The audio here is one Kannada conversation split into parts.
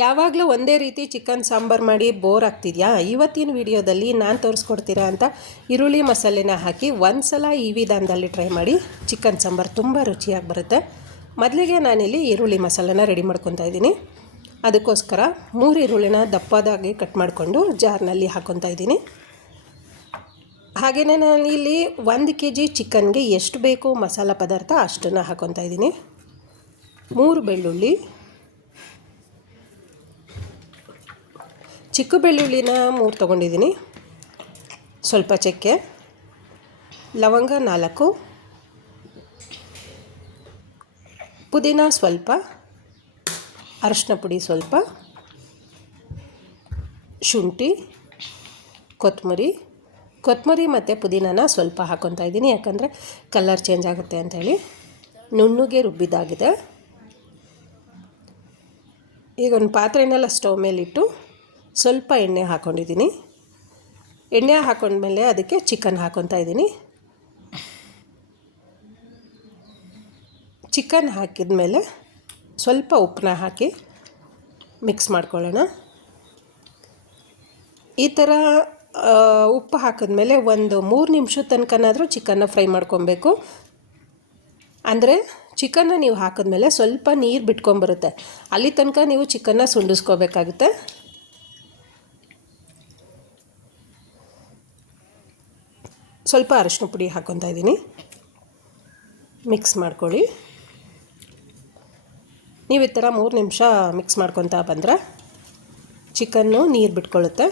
ಯಾವಾಗಲೂ ಒಂದೇ ರೀತಿ ಚಿಕನ್ ಸಾಂಬಾರು ಮಾಡಿ ಬೋರ್ ಆಗ್ತಿದೆಯಾ? ಇವತ್ತಿನ ವಿಡಿಯೋದಲ್ಲಿ ನಾನು ತೋರಿಸ್ಕೊಡ್ತೀರಾ ಅಂತ ಈರುಳ್ಳಿ ಮಸಾಲೆನ ಹಾಕಿ ಒಂದು ಸಲ ಈ ವಿಧಾನದಲ್ಲಿ ಟ್ರೈ ಮಾಡಿ. ಚಿಕನ್ ಸಾಂಬಾರು ತುಂಬ ರುಚಿಯಾಗಿ ಬರುತ್ತೆ. ಮೊದಲಿಗೆ ನಾನಿಲ್ಲಿ ಈರುಳ್ಳಿ ಮಸಾಲೆನ ರೆಡಿ ಮಾಡ್ಕೊತಾ ಇದ್ದೀನಿ. ಅದಕ್ಕೋಸ್ಕರ 3 ಈರುಳ್ಳಿನ ದಪ್ಪದಾಗಿ ಕಟ್ ಮಾಡಿಕೊಂಡು ಜಾರ್ನಲ್ಲಿ ಹಾಕ್ಕೊತಾ ಇದ್ದೀನಿ. ಹಾಗೆಯೇ ನಾನಿಲ್ಲಿ 1 kg ಚಿಕನ್ಗೆ ಎಷ್ಟು ಬೇಕು ಮಸಾಲ ಪದಾರ್ಥ ಅಷ್ಟನ್ನು ಹಾಕ್ಕೊತಾ ಇದ್ದೀನಿ. 3 ಬೆಳ್ಳುಳ್ಳಿ, ಚಿಕ್ಕ ಬೆಳ್ಳುಳ್ಳಿನ 3 ತೊಗೊಂಡಿದ್ದೀನಿ. ಸ್ವಲ್ಪ ಚಕ್ಕೆ, ಲವಂಗ 4, ಪುದೀನ ಸ್ವಲ್ಪ, ಅರಿಶಿನ ಪುಡಿ ಸ್ವಲ್ಪ, ಶುಂಠಿ, ಕೊತ್ತಂಬರಿ ಮತ್ತು ಪುದೀನನ ಸ್ವಲ್ಪ ಹಾಕ್ಕೊತಾ ಇದ್ದೀನಿ, ಯಾಕಂದರೆ ಕಲರ್ ಚೇಂಜ್ ಆಗುತ್ತೆ ಅಂಥೇಳಿ. ನುಣ್ಣಗೆ ರುಬ್ಬಿದ್ದಾಗಿದೆ. ಈಗ ಒಂದು ಪಾತ್ರೆನೆಲ್ಲ ಸ್ಟವ್ ಮೇಲಿಟ್ಟು ಸ್ವಲ್ಪ ಎಣ್ಣೆ ಹಾಕ್ಕೊಂಡಿದ್ದೀನಿ. ಎಣ್ಣೆ ಹಾಕ್ಕೊಂಡ್ಮೇಲೆ ಅದಕ್ಕೆ ಚಿಕನ್ ಹಾಕ್ಕೊತಾ ಇದ್ದೀನಿ. ಚಿಕನ್ ಹಾಕಿದ ಮೇಲೆ ಸ್ವಲ್ಪ ಉಪ್ಪನ್ನ ಹಾಕಿ ಮಿಕ್ಸ್ ಮಾಡ್ಕೊಳ್ಳೋಣ. ಈ ಥರ ಉಪ್ಪು ಹಾಕಿದ್ಮೇಲೆ ಒಂದು 3 ನಿಮಿಷದ ತನಕನಾದರೂ ಚಿಕನ್ನ ಫ್ರೈ ಮಾಡ್ಕೊಬೇಕು. ಅಂದರೆ ಚಿಕನ್ನ ನೀವು ಹಾಕಿದ್ಮೇಲೆ ಸ್ವಲ್ಪ ನೀರು ಬಿಟ್ಕೊಂಬರುತ್ತೆ, ಅಲ್ಲಿ ತನಕ ನೀವು ಚಿಕನ್ನ ಸುಂಡಿಸ್ಕೋಬೇಕಾಗುತ್ತೆ. ಸ್ವಲ್ಪ ಅರಿಶಿನ ಪುಡಿ ಹಾಕ್ಕೊತಾ ಇದ್ದೀನಿ. ಮಿಕ್ಸ್ ಮಾಡ್ಕೊಳ್ಳಿ. ನೀವು ಈ ಥರ 3 ನಿಮಿಷ ಮಿಕ್ಸ್ ಮಾಡ್ಕೊತಾ ಬಂದರೆ ಚಿಕನ್ನು ನೀರು ಬಿಟ್ಕೊಳ್ಳುತ್ತೆ.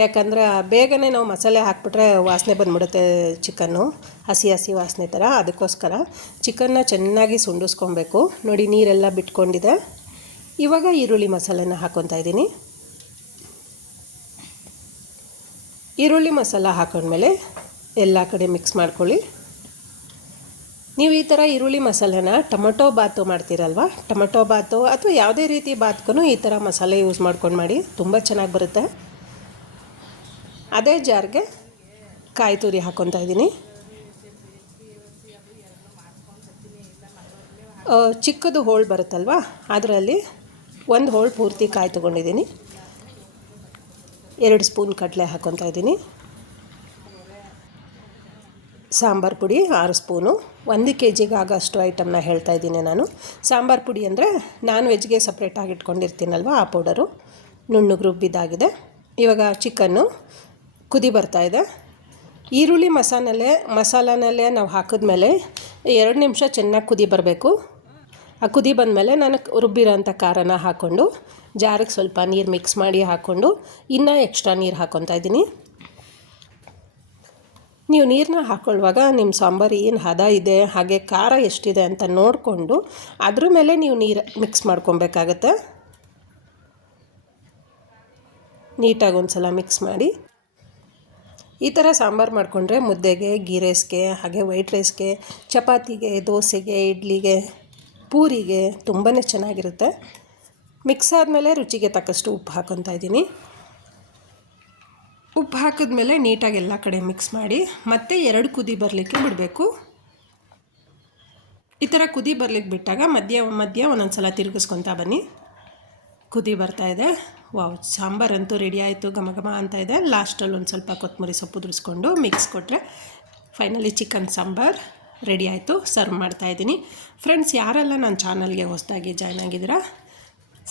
ಯಾಕಂದರೆ ಬೇಗನೆ ನಾವು ಮಸಾಲೆ ಹಾಕ್ಬಿಟ್ರೆ ವಾಸನೆ ಬಂದ್ಬಿಡುತ್ತೆ, ಚಿಕನ್ನು ಹಸಿ ವಾಸನೆ ಥರ. ಅದಕ್ಕೋಸ್ಕರ ಚಿಕನ್ನ ಚೆನ್ನಾಗಿ ಸುಂಡಿಸ್ಕೊಬೇಕು. ನೋಡಿ, ನೀರೆಲ್ಲ ಬಿಟ್ಕೊಂಡಿದೆ. ಇವಾಗ ಈರುಳ್ಳಿ ಮಸಾಲೆನ ಹಾಕ್ಕೊತಾ ಇದ್ದೀನಿ. ಈರುಳ್ಳಿ ಮಸಾಲ ಹಾಕೊಂಡ್ಮೇಲೆ ಎಲ್ಲ ಕಡೆ ಮಿಕ್ಸ್ ಮಾಡ್ಕೊಳ್ಳಿ. ನೀವು ಈ ಥರ ಈರುಳ್ಳಿ ಮಸಾಲೆನ ಟೊಮೊಟೊ ಬಾತು ಮಾಡ್ತೀರಲ್ವ, ಟೊಮೊಟೊ ಬಾತು ಅಥವಾ ಯಾವುದೇ ರೀತಿ ಬಾತ್ಗೂ ಈ ಥರ ಮಸಾಲೆ ಯೂಸ್ ಮಾಡ್ಕೊಂಡು ಮಾಡಿ, ತುಂಬ ಚೆನ್ನಾಗಿ ಬರುತ್ತೆ. ಅದೇ ಜಾರ್ಗೆ ಕಾಯಿ ತುರಿ ಹಾಕ್ಕೊತಾ ಇದ್ದೀನಿ. ಚಿಕ್ಕದು ಹೋಳು ಬರುತ್ತಲ್ವ, ಅದರಲ್ಲಿ 1 ಹೋಳು ಪೂರ್ತಿ ಕಾಯಿ ತೊಗೊಂಡಿದ್ದೀನಿ. 2 ಸ್ಪೂನ್ ಕಡಲೆ ಹಾಕ್ಕೊತಾ ಇದ್ದೀನಿ. ಸಾಂಬಾರು ಪುಡಿ 6 ಸ್ಪೂನು. 1 kgಗೆ ಆಗೋಷ್ಟು ಐಟಮ್ನ ಹೇಳ್ತಾ ಇದ್ದೀನಿ ನಾನು. ಸಾಂಬಾರು ಪುಡಿ ಅಂದರೆ ನಾನ್ ವೆಜ್ಗೆ ಸಪ್ರೇಟಾಗಿ ಇಟ್ಕೊಂಡಿರ್ತೀನಲ್ವ, ಆ ಪೌಡರು ನುಣ್ಣಗೆ ರುಬ್ಬಿದ್ದಾಗಿದೆ. ಇವಾಗ ಚಿಕನ್ನು ಕುದಿ ಬರ್ತಾಯಿದೆ. ಈರುಳ್ಳಿ ಮಸಾಲನಲ್ಲೇ ನಾವು ಹಾಕಿದ್ಮೇಲೆ 2 ನಿಮಿಷ ಚೆನ್ನಾಗಿ ಕುದಿ ಬರಬೇಕು. ಆ ಕುದಿ ಬಂದಮೇಲೆ ನಾನು ರುಬ್ಬಿರೋಂಥ ಖಾರನ ಹಾಕ್ಕೊಂಡು ಜಾರಿಗೆ ಸ್ವಲ್ಪ ನೀರು ಮಿಕ್ಸ್ ಮಾಡಿ ಹಾಕ್ಕೊಂಡು ಇನ್ನೂ ಎಕ್ಸ್ಟ್ರಾ ನೀರು ಹಾಕ್ಕೊತಾ ಇದ್ದೀನಿ. ನೀವು ನೀರನ್ನ ಹಾಕ್ಕೊಳ್ಳುವಾಗ ನಿಮ್ಮ ಸಾಂಬಾರು ಏನು ಹದ ಇದೆ, ಹಾಗೆ ಖಾರ ಎಷ್ಟಿದೆ ಅಂತ ನೋಡಿಕೊಂಡು ಅದ್ರ ಮೇಲೆ ನೀವು ನೀರು ಮಿಕ್ಸ್ ಮಾಡ್ಕೊಬೇಕಾಗತ್ತೆ. ನೀಟಾಗಿ ಒಂದು ಸಲ ಮಿಕ್ಸ್ ಮಾಡಿ. ಈ ಥರ ಸಾಂಬಾರು ಮಾಡಿಕೊಂಡ್ರೆ ಮುದ್ದೆಗೆ, ಗೀ ರೈಸ್ಗೆ, ಹಾಗೆ ವೈಟ್ ರೈಸ್ಗೆ, ಚಪಾತಿಗೆ, ದೋಸೆಗೆ, ಇಡ್ಲಿಗೆ, ಪೂರಿಗೆ ತುಂಬಾ ಚೆನ್ನಾಗಿರುತ್ತೆ. ಮಿಕ್ಸ್ ಆದಮೇಲೆ ರುಚಿಗೆ ತಕ್ಕಷ್ಟು ಉಪ್ಪು ಹಾಕ್ಕೊತಾ ಇದ್ದೀನಿ. ಉಪ್ಪು ಹಾಕಿದ್ಮೇಲೆ ನೀಟಾಗಿ ಎಲ್ಲ ಕಡೆ ಮಿಕ್ಸ್ ಮಾಡಿ ಮತ್ತೆ 2 ಕುದಿ ಬರಲಿಕ್ಕೆ ಬಿಡಬೇಕು. ಈ ಥರ ಕುದಿ ಬರಲಿಕ್ಕೆ ಬಿಟ್ಟಾಗ ಮಧ್ಯ ಒಂದೊಂದು ಸಲ ತಿರುಗಿಸ್ಕೊತಾ ಬನ್ನಿ. ಕುದಿ ಬರ್ತಾಯಿದೆ. ವಾವ್, ಸಾಂಬಾರಂತೂ ರೆಡಿ ಆಯಿತು, ಘಮ ಅಂತ ಇದೆ. ಲಾಸ್ಟಲ್ಲಿ ಒಂದು ಸ್ವಲ್ಪ ಕೊತ್ತಂಬರಿ ಸೊಪ್ಪು ಉದುರಿಸ್ಕೊಂಡು ಮಿಕ್ಸ್ ಕೊಟ್ಟರೆ ಫೈನಲಿ ಚಿಕನ್ ಸಾಂಬಾರು ರೆಡಿ ಆಯಿತು. ಸರ್ವ್ ಮಾಡ್ತಾಯಿದ್ದೀನಿ. ಫ್ರೆಂಡ್ಸ್, ಯಾರೆಲ್ಲ ನನ್ನ ಚಾನಲ್ಗೆ ಹೊಸದಾಗಿ ಜಾಯ್ನ್ ಆಗಿದ್ದೀರಾ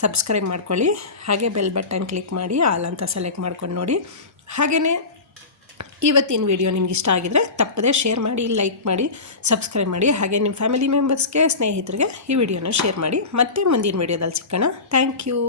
ಸಬ್ಸ್ಕ್ರೈಬ್ ಮಾಡ್ಕೊಳ್ಳಿ. ಹಾಗೆ ಬೆಲ್ ಬಟನ್ ಕ್ಲಿಕ್ ಮಾಡಿ ಆಲ್ ಅಂತ ಸೆಲೆಕ್ಟ್ ಮಾಡ್ಕೊಂಡು ನೋಡಿ. ಹಾಗೆಯೇ ಇವತ್ತಿನ ವಿಡಿಯೋ ನಿಮ್ಗೆ ಇಷ್ಟ ಆಗಿದರೆ ತಪ್ಪದೆ ಶೇರ್ ಮಾಡಿ, ಲೈಕ್ ಮಾಡಿ, ಸಬ್ಸ್ಕ್ರೈಬ್ ಮಾಡಿ. ಹಾಗೆ ನಿಮ್ಮ ಫ್ಯಾಮಿಲಿ ಮೆಂಬರ್ಸ್ಗೆ, ಸ್ನೇಹಿತರಿಗೆ ಈ ವಿಡಿಯೋನ ಶೇರ್ ಮಾಡಿ. ಮತ್ತೆ ಮುಂದಿನ ವಿಡಿಯೋದಲ್ಲಿ ಸಿಕ್ಕೋಣ. Thank you.